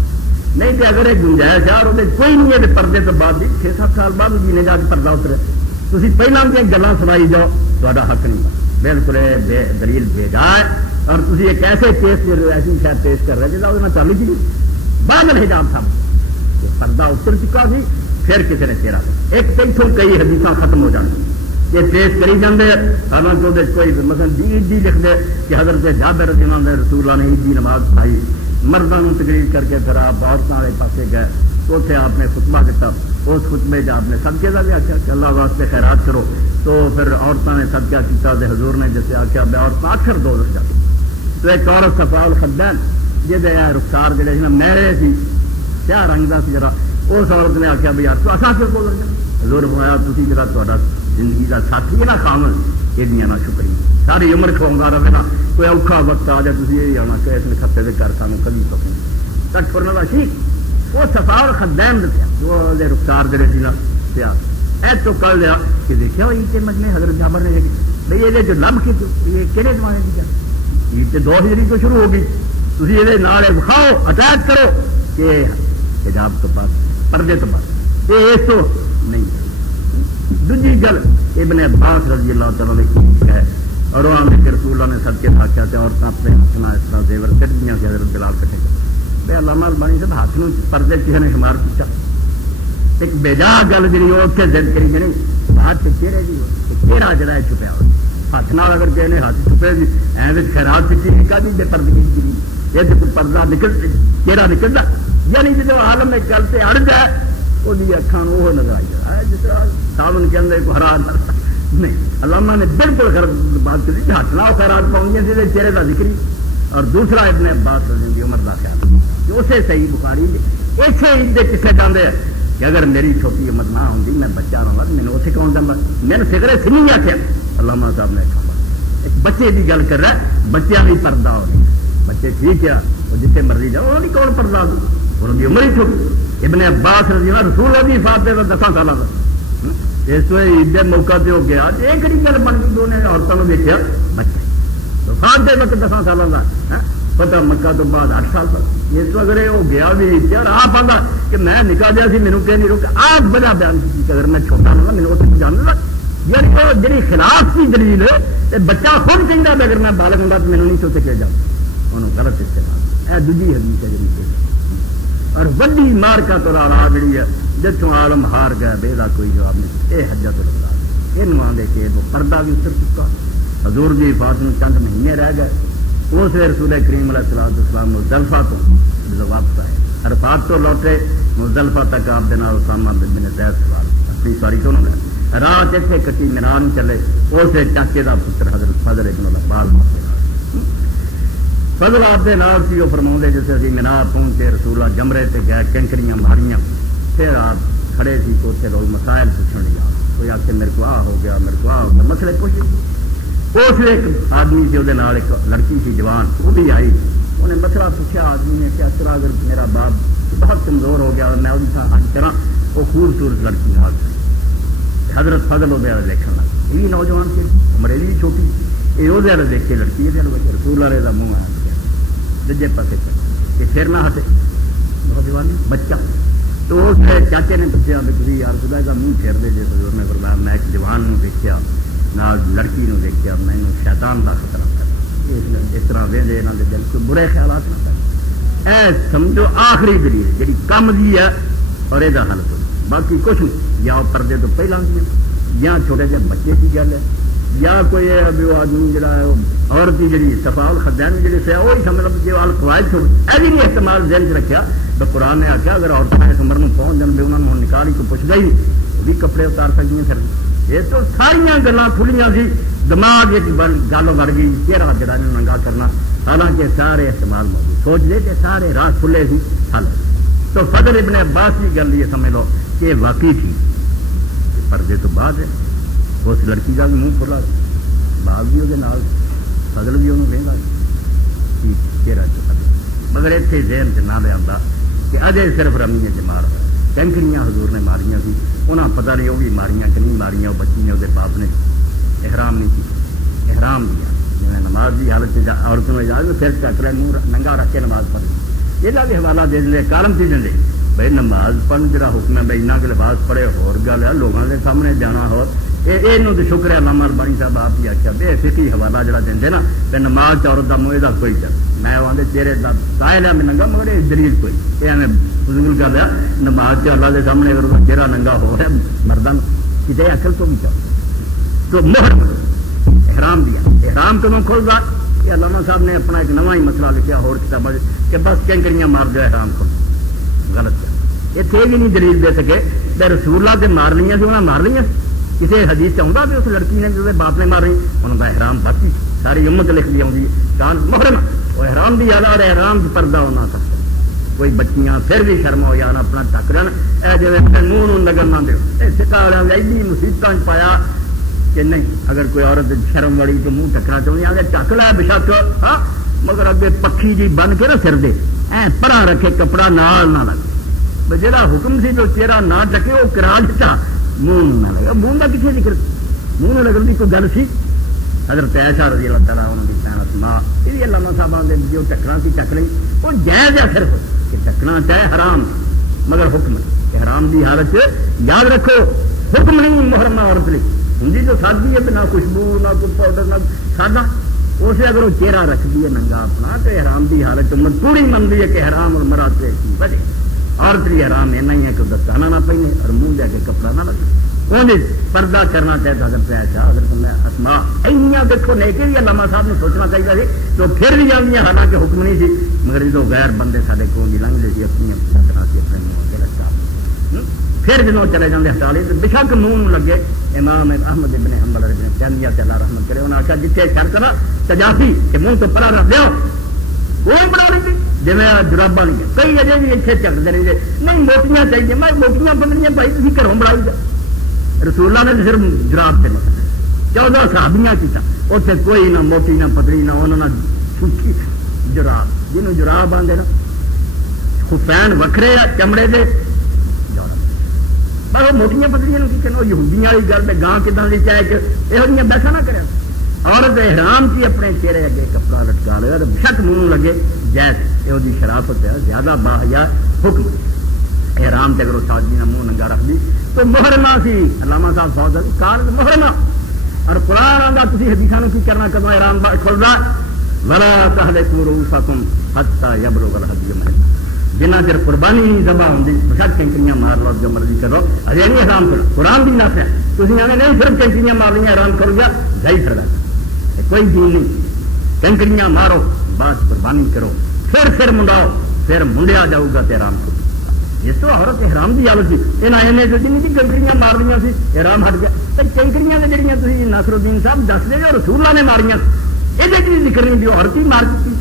نہیں تو اگر ایک گنجائش ہے اور وہ کوئی نہیں ہے پردے تو بعد بھی 6-7 سال بعد جینے جا کے پردہ اترے، تھی پہلے دیا گلیں سنائی جاؤ، تا حق نہیں بالکل دلیل بھیجا ہے، اور تھی ایک ایسے کیس ایسی شاید پیش کر رہے جہاں وہ چل ہی بعد الحجاب تھا، پردہ اتر چکا سی، پھر کسی نے چہرہ ایک پیچھوں کئی حدیث ختم ہو جاتی یہ پیش کری جاتے ہیں، حالانکہ وہ کوئی مثلا عیدی لکھ دے کہ حضرت جابر رضی اللہ عنہ رسول اللہ نے عیدی نماز پڑھائی، مردوں تقریر کر کے پھر آپ عورتوں والے پاسے گئے، اتنے آپ نے خطبہ دیتا، اس خطبے آپ نے صدقے کا بھی آخیا کہ اللہ واسطے خیرات کرو، تو پھر عورتوں نے صدقہ کیا، حضور نے جیسے آخیا بے عورتیں اکثر دو رکھ جاتی، تو ایک عورت صفاء الخدین جہد رخسار جڑے نا میرے سی کیا رنگ کا سی، ذرا اس عورت نے آخیا بھی یار تو اصا کیوں بول رہے ہیں، حضور فرمایا تھی جا زندگی کا ساتھی ہے نا خامن، یہ نہ شکریہ ساری عمر کھواؤں رہے نا، کوئی اوکھا وقت آ جائے تھی یہ آنا کہ اس نے کھپے کے کر سانو کبھی سکیں کٹ کرنے کا سی، وہ صفاء الخدین دسیا، وہ رخسار جڑے سی نا پیا ایسو کر لیا کہ دیکھا وہ عید مجمے حضرت جابر نے بھائی یہ جو لب کی یہ کہڑے زمانے کی گل، عید 2 ہجری تو شروع ہو گئی، تھی یہ کھاؤ اٹیک کرو کہ حجاب تو بعد پردے تو بعد یہ اس تو نہیں۔ دوجی گل ابن عباس رضی اللہ تعالیٰ نے ہے، اور وہ آنے کے رسول اللہ نے صدقے آخیا کہ عورتیں اپنے ہاتھ اس طرح زیور کٹ دیا کہ حضرت بلال کٹے بھائی علامہ البانی صاحب ہاتھ میں پردے کسی نے شمار کیا، ایک بےجا گل جی وہ اتنے ضد کری جی ہاتھ چہرے کی چہرہ جڑا ہے چھپیا ہو ہاتھ نال اگر کہنے ہاتھ چھپے جی ایویں خیرات کی نکا جی جی پردے کی یہ تو پردہ نکل چہرہ نکلتا، یعنی جب عالم میں گل سے اڑ جائے وہ اکھان وہ نظر آئی جائے جس طرح ساون کے اندر کو حرار نہیں، علامہ نے بالکل بات کی کہ ہاتھ نہ خیرات پاؤں گے چہرے کا ذکری، اور دوسرا ابن عباس رضی کی عمر کا خیال کہ اسے صحیح بخاری اسے عید کے کسے چاہتے ہیں کہ اگر میری چھوٹی عمر نہ ہوتی میں بچہ رہا مینو اتنے کون جانا، میں نے فکرے سنی آخیا، علامہ صاحب نے کہا ایک بچے کی گل کر رہا ہے، بچیاں بھی پردہ ہو رہی بچے ٹھیک ہے وہ جتنے مرضی جاؤ انہوں نے کون پردہ انہوں کی عمر ہی چھوٹی، ابن عباس رضی اللہ رسول اللہ کی وفات دے 10 سال کا اس عید کے موقع سے ہو گیا ایک گل بن گئی، دونوں نے عورتوں کو دیکھا بچہ وفات دے وقت 10 سالوں کا پتا مکہ تو بعد 8 سال تک اس وقت وہ گیا بھی اور آپ آتا کہ میں نکا دیا سی میرے کہ نہیں روکا آپ وجہ بیان کی کہ اگر میں چھوٹا ہوگا میرے اتنے جان گا، یعنی وہ جی خلاف کی دلیل بچہ خود کہہ اگر میں بالغ ہوں تو میرے نہیں سوچے کہ جاؤں انہوں غلط استعمال یہ دوجی حدیث ہے جی، اور وڈی مارکا تو راہ جڑی ہے جتوں عالم ہار گیا بے دا کوئی جواب نہیں، یہ حجت الوداع یہ نماندے کہ وہ پردہ بھی اتر چکا، حضور کی وفات میں چند مہینے رہ گئے، اس رسول کریم علیہ الصلوۃ والسلام مزدلفہ تو جب واپس آئے عرفات تو لوٹے مزدلفہ تک آپ کے نال اسامہ بن زید سوال اپنی سواری تو انہوں نے رات اتنے کٹی مینار چلے، اس چاچے کا پتر حضرت فضل ابن العباس فضل آپ کے نال سی وہ فرما جیسے ابھی مینار پہنچے رسولہ جمرے سے گئے کنکریاں ماریاں، پھر آپ کھڑے سی تو اتنے لوگ مسائل پوچھنے لگا، کوئی آ کے میرے کو آ ہو گیا میرے کو آ ہو گیا مسئلے پوچھے، اس ایک آدمی سے وہ ایک لڑکی سی جوان وہ بھی آئی، انہیں مسئلہ پوچھا، آدمی نے کیا طرح اگر میرا باپ بہت کمزور ہو گیا اور میں وہی تھا حج کرا، وہ خوبصورت لڑکی نال حضرت فضل وہ دیکھنے لگا، یہ نوجوان سے عمر بھی چھوٹی، یہ وہ دیکھے لڑکی رسول اللہ کا منہ آیا دجے پاسے کہ پھر نہ ہٹے بہت جوانی بچہ، تو اس چاچے نے پوچھا بھی تھی یار خدا کا منہ پھیر دے جی، حضور نے فرمایا میں ایک جوان نو دیکھا نال لڑکی نو دیکھا، میں شیطان کا خطرہ کرنا، اس طرح ویندے انہاں دے دل کوئی برے خیالات نہ کریں، اے سمجھو آخری دلیل جہی کم دی ہے اور یہ حل کرو، باقی کچھ نہیں، یا پردے تو پہلے دیا یا چھوٹے جہے بچے کی گل ہے، یا کوئی وہ آدمی جڑا ہے عورت کی جی صفاء الخدین جی سے وہی سمجھ لو کہ القواعد چھوڑ یہ بھی نہیں استعمال ذہن چ رکھا، تو قرآن نے آخیا اگر عورتیں اس عمر میں پہنچ جان بھی انہوں نے نکال ہی کوئی پوچھتا ہی وہ بھی کپڑے اتار سکتی پھر یہ تو ساریا گلیں کھلیاں سی، دماغ گل بڑھ گئی چہرہ جڑا ننگا کرنا حالانکہ سارے احتمال موجود سوچ لے کہ سارے راہ کھلے سی حل تو فضل ابن عباس کی گل یہ سمجھ لو کہ یہ واقعی تھی پردے تو بعد ہے اس لڑکی کا بھی منہ کھلا باغ بھی وہ فضل بھی انہوں لے چہرہ مگر اتنے ذہن چ نہ لیا کہ اجے صرف رمی چ مار ٹینکریاں حضور نے ماریاں سی انہاں پتہ نہیں وہ بھی ماریاں کہ نہیں ماریاں وہ بچی نے وہ باپ نے احرام نہیں کی احرام دیا جی نماز کی حالت عورتوں نے اجازت پھر چک لے منہ ننگا رکھ کے نماز پڑھ یہ بھی حوالہ دے دیں کالم کی دیں بھائی نماز پڑھن جا حکم ہے بھائی کہ لباس پڑھے ہور گل ہے لوگوں کے سامنے جانا ہو یہ تو شکر ہے علامہ البانی صاحب آپ ہی آخیا بے فقی حوالہ جڑا دیں نا تو نماز عورت کا منہ کا کوئی چل میں آدھے چہرے کا ساحل ہے ننگا مگر یہ دلیل کوئی یہ ایویں فضول گل ہے نماز اللہ کے سامنے اگر چہرہ ننگا ہو رہا مردوں کتنے اکل تو بھی چل تو محرم احرام دیا احرام کدوں کھل رہا یہ علامہ صاحب نے اپنا ایک نواں ہی مسئلہ لکھا اور کتابیں کہ بس کینکریاں مار دو احرام کھل غلط ہے اتنے بھی نہیں دلیل دے سکے بے رسول اللہ سے مار لیا سی انہیں مار لیا کسی حدیث چاہتا بھی اس لڑکی نے جسے باپ نے مار رہی انہوں کا احرام باقی ساری امت لکھ لی آؤں کان محرم وہ احرام بھی یاد اور احرام کی پردہ ہونا تھا کوئی بچیاں پھر بھی شرم ہو یار اپنا ٹک رہن اے جی منہ نگر نہ دو سکا والے ایڈی مصیبت پایا کہ نہیں اگر کوئی عورت شرم وڑی تو منہ ٹکنا چاہیے آگے ٹک لا بشک ہاں مگر اگے پکھی جی بن کے نہ سر دے پرا رکھے کپڑا نال نہ لگے جہاں حکم سی جو چہرہ نہ ٹکے وہ کرا دیتا منہ نہ لگا منہ کا کتنے ذکر منہ نہ لگن کی کوئی گل سی حضرت عائشہ رضی اللہ تعالیٰ انہوں کی بہن اسماء یہ بھی علامہ صاحب آتے جو ٹکنا سی ٹک نہیں وہ جائز ہے صرف کہ ٹکنا چاہے حرام مگر حکم حرام کی حالت یاد رکھو حکم نہیں محرم عورت لی ہوں جو سادی ہے نہ خوشبو نہ کوئی پاؤڈر نہ سادہ اسے اگر وہ چہرہ رکھتی ہے ننگا اپنا تو حرام کی حالت پوری منتی ہے کہ حرام اور مراد سے بجے عورت بھی حرام ایسا ہی ہے کہ دستانہ نہ پہنے اور منہ جا کے کپڑا نہ لگے انہیں پردہ کرنا چاہتا حضرت عائشہ حضرت اسماء ایسا دیکھو نیکے بھی علامہ صاحب نے سوچنا چاہیے سی تو پھر بھی جاتی ہیں حالانکہ حکم نہیں سی مگر جو غیر بندے سارے کو لنگ لے سی اپنی طرح سے اپنے منہ کے لگتا پھر جنوں چلے جاتے ہٹا لے تو بشک منہ لگے امام احمد ابن حنبل ابن تیمیہ سے اللہ رحمت کرے انہوں نے آخیا جتنے شرط نا تجافی کہ منہ تو پرا رکھ دو وہ بنا رہی تھی جی میں جرابا نہیں کئی اجے بھی اتنے چکتے رہے نہیں موٹیاں چاہیے میں موٹیاں بندیاں بھائی تھی گھروں بنائی جا رسول اللہ نے صرف جراب سے مسئلہ 14 صحابیاں کیتا اتنے کوئی نہ موٹی نہ پتلی نہ انہوں نے چھوٹی جراب جنہوں جراب آدھے نا خفین وکھرے چمڑے دے پر وہ موٹیاں پتلیاں کی کہنا وہ یہودیاں والی گل گاں کداں لی چاہے کہ یہ بحث نہ کرے عورت احرام کی اپنے چہرے اگے کپڑا لٹکا لے تو شک منہ لگے جائز یہ شرافت ہے زیادہ باحیا حکم احرام سے اگر وہ سادگی نے منہ ننگا رکھ دی تو محرمہ سی علامہ صاحب فوج کار محرمہ اور قرآن آتا تھی حدیثوں کی کرنا کدو احرام کھل رہا ولا تحلقوا رؤوسکم حتی یبلغ الہدی محلہ جنہ چر قربانی نہیں ذبح ہوتی بشک کینکریاں مار لو جو مرضی کرو ارے نہیں حرام کرو قرآن بھی نس ہے تھی آنے نہیں صرف کینکریاں مار لیا حرام کرو گیا صحیح کر کوئی دین نہیں کینکریاں مارو بعد قربانی کرو پھر منڈاؤ پھر منڈیا جاؤ گا تو حرام کرو جس تو عورت حرام کی حالت تھی یہ آئے جو جن کی کینکریاں مار لیا سی حرام ہٹ گیا تو کینکریاں جہاں تھی ناصر الدین صاحب دس دے جو رسول اللہ نے ماریاں یہ چیز ذکر نہیں دی عورت ہی مار کی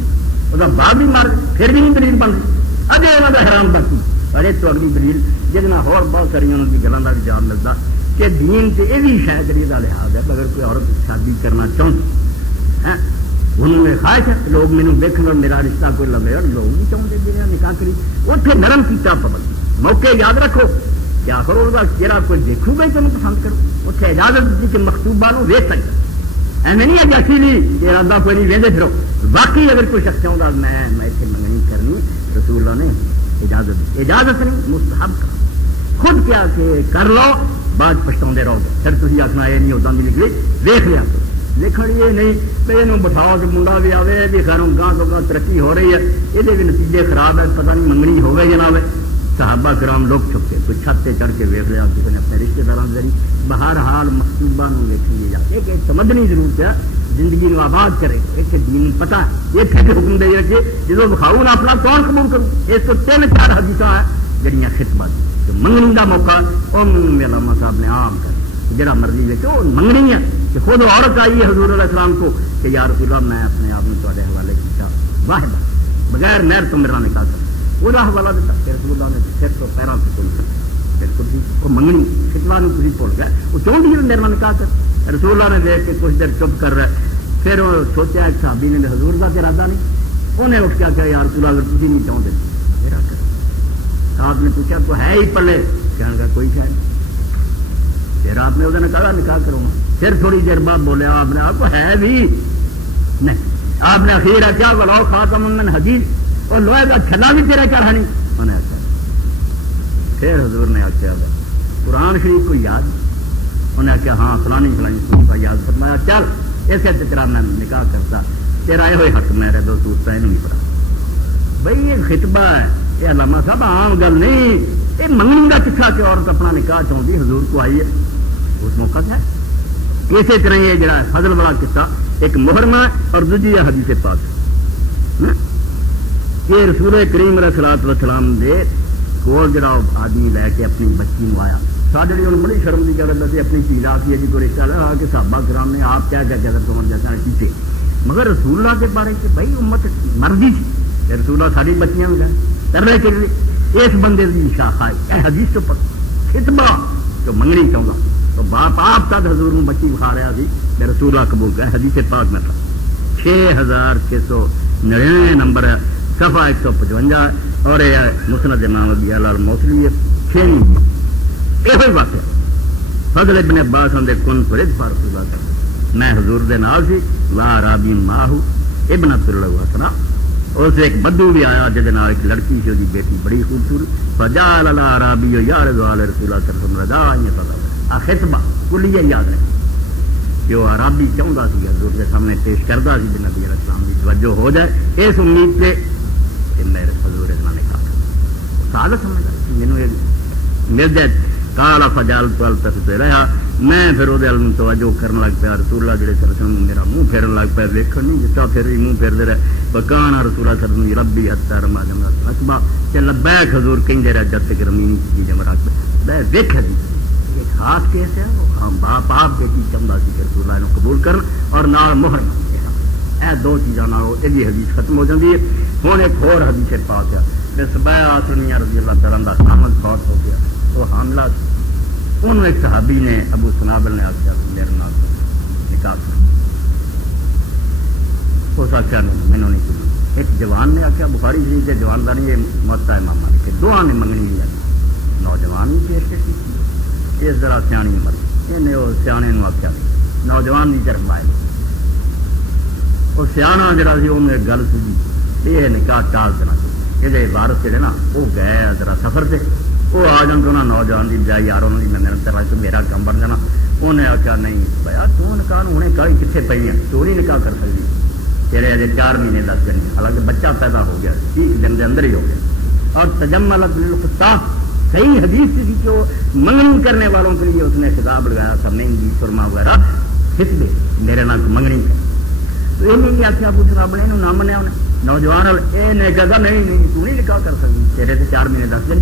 وہ باپ بھی مار پھر بھی نہیں دلیل بن گئی اجے یہاں کا حرام باقی اور ایک تو اگلی دلیل جہاں اور بہت ساری انہوں کی گلوں کا بھی جواب ملتا کہ دین سے یہ بھی شاید یہ لحاظ ہے اگر کوئی عورت شادی کرنا چاہتی ہے انہوں نے خواہش ہے لوگ مینوں دیکھن اور میرا رشتہ کوئی لگے اور لوگ نہیں چاہتے جہاں نکاح کری اتنے نرم کیتا پابندی موقع یاد رکھو کیا کرو اس کا چہرہ کوئی دیکھو گا تمہیں پسند کرو اتنے اجازت دی کہ مخطوبہ نو ویچ سکتا ایویں نہیں اجازی نہیں ارادہ کوئی نہیں وہدے پھرو باقی اگر کوئی شخص چاہتا میں اتنے منگنی کرنی رسول اللہ نے اجازت نہیں مستحب کا خود کیا کہ کر لو بعد پچھتا رہو گے پھر تھی آخنا یہ نہیں ادھر نکلی ویخ لیا دیکھنے یہ نہیں کہ یہ بٹھاؤ کہ منڈا بھی آئے بھی خیر گاہ تو گاہ ترقی ہو رہی ہے یہ بھی نتیجے خراب ہے پتہ نہیں منگنی ہو گئی جناب صحابہ کرام لوگ چھپتے کوئی چھت سے چڑھ کے ویخ لیا کسی نے اپنے رشتے داروں کے ذریعے بہر حال مخطوبہ ویکھیے جا ایک سمجھنی ضرورت ہے زندگی نو آباد کرے ایک دین پتا یہ پھر حکم دے رکھے جدو بخاؤ نہ اپنا کون قبول کروں اس کو 3-4 حدیث ہیں جہاں خطبت جو منگنی کا موقع وہ منگنی علامہ صاحب نے عام کر جہاں مرضی ویچے وہ منگنی ہے کہ خود عورت آئی ہے حضور علیہ السلام کو کہ یا رسول اللہ میں اپنے آپ کو تھوڑے حوالے کیا واحد بغیر مہر تو میرا نکاح کر وہ حوالہ دیتا پھر رسول اللہ نے سر تو پیروں سے کل کر پھر منگنی خطبہ نہیں تھی بھول گیا وہ چاہتی ہے میرا نکاح کر رسول اللہ نے دیکھ کے کچھ دیر چپ کر رہا پھر وہ سوچا ایک صحابی نے حضور کا ارادہ نہیں انہیں اٹھ کے آخیا یار رسول اللہ اگر تھی نہیں چاہتے میرا کر آپ نے پوچھا تو ہے ہی پلے کہنے کا کوئی شاید پھر آپ نے وہ کہا نکاح کروں گا پھر تھوڑی دیر بعد بولے آپ نے آپ کو ہے بھی نہیں آپ نے اخیر کیا بلاؤ خاتم من حدیث اور لوہے کا چھلا بھی تیرا کیا نہیں انہیں آخیا پھر حضور نے آخیا قرآن شریف کو یاد انہیں آخیا ہاں فلانی فلانی سورت کا یاد فرمایا چل ایسے تیرا میں نکاح کرتا تیرا یہ ہوئے حق میرے دو سورتیں نہیں پڑھا بھائی یہ خطبہ ہے یہ علامہ صاحب عام گل نہیں یہ منگنی کا قصہ کہ عورت اپنا نکاح چاہتی حضور کو آئی ہے اس موقع سے ہے اسی طرح یہ جڑا فضل والا قصہ ایک محرمہ اور دوسری حدیث پاک کہ رسول کریم علیہ الصلوۃ والسلام دے کول جڑا آدمی لے کے اپنی بچی نو آیا ساڈے لیے بڑی شرم کی گل ہے اپنی چیز آتی ہے جی کوئی رشتہ لگا کہ صحابہ کرام نے آپ کیا کیا تو جیسا کیتے مگر رسول اللہ کے بارے کہ بھائی امت مرضی تھی رسول اللہ ساری بچیاں بھی گئے کرنے کے لیے اس بندے کی شاخ آئی اے حدیث تو خطبہ جو منگنی چاہتا تو باپ آپ تک حضور میں بچی بخا رہا سی میں رسول اللہ قبول کیا حدیث پاک میں تھا 6699 نمبر صفحہ 155 اور مسند امام ابی اعلی الموصلی 6 یہ واقعہ فضل ابن عباس ہم دے کن فرد فار رسول اللہ میں حضور دے نال سی لا عربی ماہو ابن عبد اللہ وسلم اس ایک بدو بھی آیا جہد نال ایک لڑکی سی دی بیٹی بڑی خوبصورت فجعل العربی یعرض علی رسول اللہ صلی اللہ علیہ وسلم خطبہ کلیہ یاد رکھیں کہ وہ عربی چاہتا سی حضور کے سامنے پیش کرتا سی کہ نبی علیہ السلام کی توجہ ہو جائے اس امید پہ کہ میرے حضور اتنا نکاح سعادت سمجھتا مینوں مل جائے کالا فجال تو رہا میں پھر وہ توجہ کرنے لگ پیا رسول اللہ جڑے سرسن میرا منہ پھیرن لگ پیا دیکھن نہیں جتا پھر منہ پھیرتے رہے بکانا رسول اللہ سرسن ربی حتی رما جمرات العقبہ کہ لبیک حضور کہیں رہا جب تک رمین کی جمرات میں دیکھ دی یہ خاص کیس ہے وہ باپ آپ بیٹی چاہتا سی کہ رسول اللہ قبول کرن اور نال مہر اے دو چیزاں نال یہ حدیث ختم ہو جاتی ہے ہوں ایک اور حدیث پاک ہے سبایا آسرمیہ رضی اللہ تعالیٰ کا سامن فوت ہو گیا وہ حاملہ انہوں ایک صحابی نے ابو سنابل نے آخیا میرے نال نکاح کر اس آخیا مینوں نہیں سنی ایک جوان نے آخیا بخاری شریف کے جوان کا نہیں یہ موتا ہے ماما لکھے دونوں نے منگنی نہیں آئی نوجوان بھی پیش کی اس طرح سیانی عمر انہیں وہ سیانے آخیا نوجوان کی طرف آئے وہ سیاح جڑا سی انہوں ایک گل سی یہ نکاح ٹال دینا یہ وارث جڑے نا وہ گئے ذرا سفر سے وہ آ جان تو نوجوان کی بجائے یار انہوں نے محنت کرا تو میرا کام بن جانا انہیں آخیا نہیں بھایا تو نکاح ہوں کہیں کتنے پی ہے تو نہیں نکاح کر سکتی تیرے اجے 4 مہینے 10 دن حالانکہ بچہ پیدا ہو گیا 30 دن کے اندر ہی ہو گیا اور تجمل بالخطاب صحیح حدیث تھی کہ وہ منگنی کرنے والوں کے لیے اس نے خطاب لگایا تھا مہندی سرما وغیرہ خطبے میرے نام منگنی تو یہ نہیں آخیا ابو صاحب نے نہ منیا انہیں نوجوان یہ کہا نہیں تو نہیں نکاح کر سکتی تیرے سے 4 مہینے 10 دن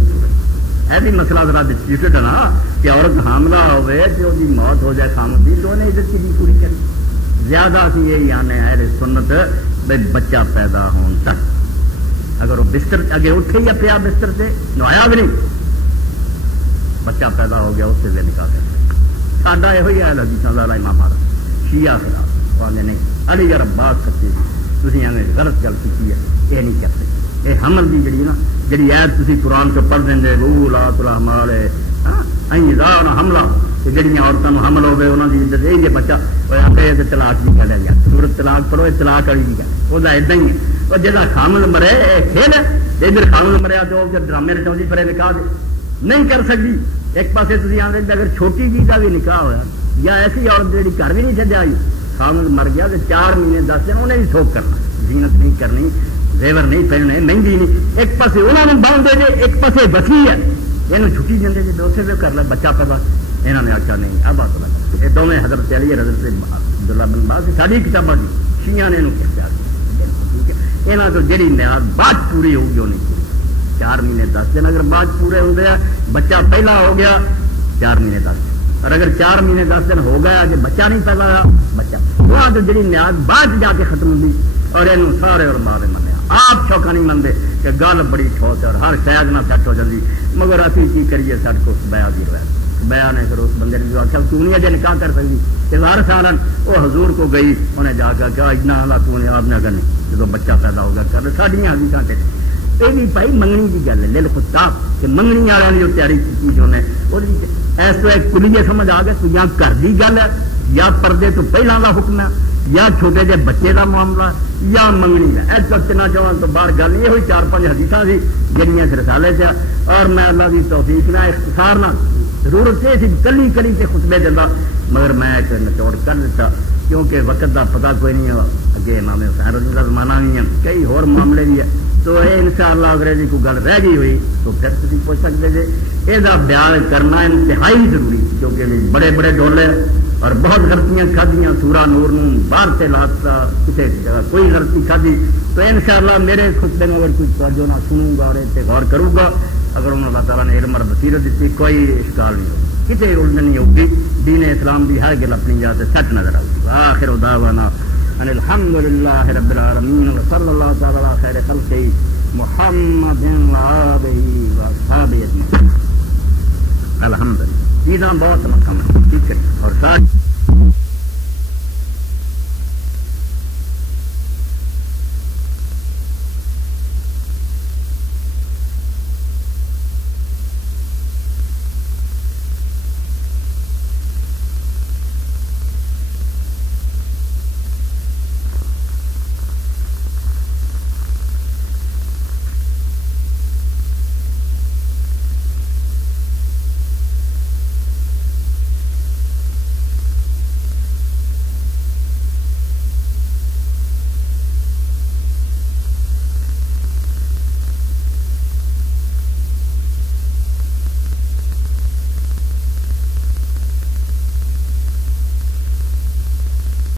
یہ بھی مسئلہ ذرا ڈسپیوٹڈ ہے نا کہ عورت حاملہ ہوئے جو جی موت ہو جائے خامد کی تو انہیں عزت کی پوری کرنی زیادہ سی یہی آنے ہے سنت بھائی بچہ پیدا ہون تک اگر وہ بستر اگے اٹھے یا پیا بستر سے نوایا بھی نہیں بچہ پیدا ہو گیا اس سے نکاح کر ساڈا یہ ہے حدیثاں والا امام شیعہ خلاف والے نہیں علی یار عباس کرتے تھی غلط گل کی ہے یہ نہیں کرتے یہ حمل کی جڑی نا جی ایت تھی قرآن چ پڑھ دیں وہ لا تلا مال حملہ جہاں عورتوں حمل ہوگی انہوں کی عزت یہ بچہ طلاق بھی کہہ گیا سورت طلاق پڑھو طلاق والی بھی کہ وہ ادا ہی ہے اور جہاں خامد مرے کھیل ہے ادھر خامد مریا تو ڈرامے رچاؤں پھر نکاح دے نہیں کر سکتی ایک پاسے تھی آتے اگر چھوٹی جی کا بھی نکاح ہوا یا ایسی عورت جی گھر بھی نہیں چڈیا آئی خامد مر گیا تو 4 مہینے 10 دن انہیں بھی سوک کرنا زینت نہیں کرنی زیور نہیں پہننے مہنگی نہیں ایک پاسے انہوں نے باندھ دے دے ایک پاسے بسی ہے یہ چھٹی دیں جی دوسرے سے کر لے بچہ پیدا انہوں نے آخیا نہیں اب بات لگا یہ دونوں حضرت علی حضرت عبداللہ بن باز ساری کتابیں شیعہ نے کیا ٹھیک ہے یہاں تو جہی میعاد بعد پوری ہوگی وہ نہیں پوری 4 مہینے 10 دن اگر بعد پورے ہو گیا بچہ پہلا ہو گیا 4 مہینے 10 دن اور اگر 4 مہینے 10 دن ہو گیا جی بچہ نہیں پیدا ہوا بچہ وہاں تو جہی میعاد بعد جا کے ختم ہوئی اور یہ سارے اور ماں نے منیا آپ چوکا نہیں منتے کہ گل بڑی ٹھوس ہے اور ہر شاید نہ سیٹ ہو جاتی، مگر ابھی کی کریے سارے کو بیا کی روایت بیا نے پھر اس بندے نے جو آخیا تو نہیں اجے نکاح کر سکتی 1000 سال وہ حضور کو گئی، انہیں جا کے کہا اتنا اللہ تو نے آپ نے کرنے جب بچہ پیدا ہوگا کر ساڑیاں بھی کھاتے یہ بھی بھائی منگنی کی گل ہے لل خطاب کہ منگنی والوں نے جو تیاری کی جو نے اس تو ایک کلیے سمجھ آ گیا تو یا گھر کی گل ہے یا پردے تو پہلے کا حکم ہے یا چھوٹے جہے بچے کا معاملہ یا منگنی کا اس وقت نہ چاہوں تو باہر گل یہ ہوئی 4-5 حدیث سی جنیاں رسالے سے اور میں اللہ کی توفیق نہ اختصار نہ ضرورت یہ سی کلی کلی سے خطبے دینا مگر میں ایک نچوڑ کر دیتا کیونکہ وقت کا پتہ کوئی نہیں ہے اگے امام حسین رضی کا زمانہ بھی ہے کئی اور معاملے بھی ہے تو یہ انشاءاللہ اگر جی کوئی گل رہ گئی ہوئی تو پھر تھی پوچھ سکتے جی یہ بیان کرنا انتہائی ضروری کیونکہ بڑے بڑے ڈولے اور بہت غلطیاں کھادیاں سورہ نور باہر سے لاتا کسی جگہ کوئی غلطی کھادی تو انشاءاللہ میرے خطبے میں اگر کچھ توجہ نہ سنوں گا اور اس غور کروں گا اگر انہوں اللہ تعالیٰ نے علم اور بصیرت دیتی کوئی اشکال نہیں ہوگا کتنے الجھن نہیں ہوگی دین اسلام کی ہر گل اپنی جگہ سے سچ نظر آئے گی آخر دعوانا ان الحمد للہ رب العالمین وصلی اللہ تعالی علی خیر خلقہ محمد وآلہ وصحبہ اجمعین الحمد للہ چیزاں بہت مکمل ٹھیک ہے اور ساتھ